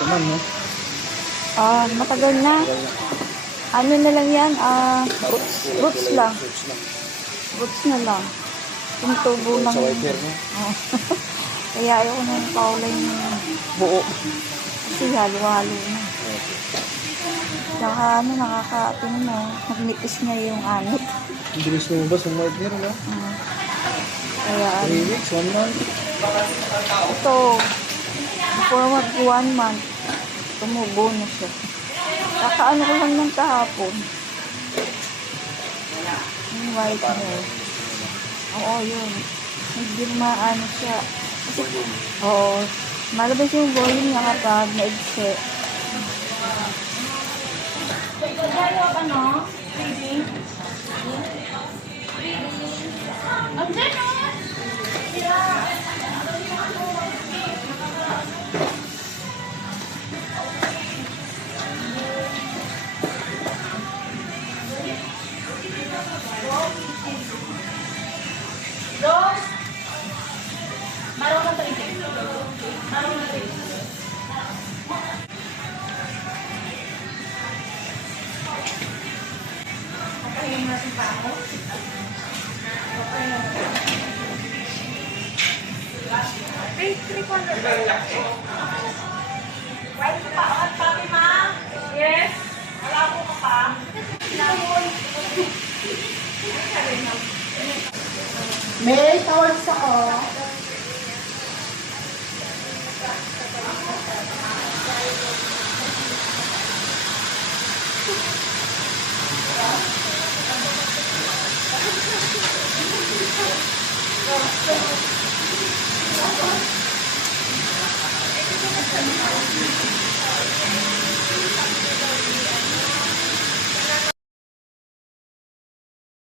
ito man, no? Matagal na. Ano na lang yan? Roots lang. Fruits lang. Roots na lang. Yung tubo lang. Sa white hair, no? Oo. Kaya ayoko na yung kaulay ng buo. Kasi halo-halo na. Okay. Tsaka nakaka-atin mo. Magnipis niya yung anit. Ang bilis lumabas ang white hair, no? Kaya 3 weeks, 1 month. ito, before 1 month, tumubo na siya. Kakaano ko lang ng kahapon. Yung white hair. Oo, yun. Hindi maano siya. Kasi, oo. Malabas yung volume niya kapag naigsi. Ano? Reading? Ang gano'n! Rose! Marunong na tayo. Marunong na tayo. Patayin natin pa ako. Okay. 300. White pa. At papi, ma? Yes? Wala po ka pa? May tawag sa ko.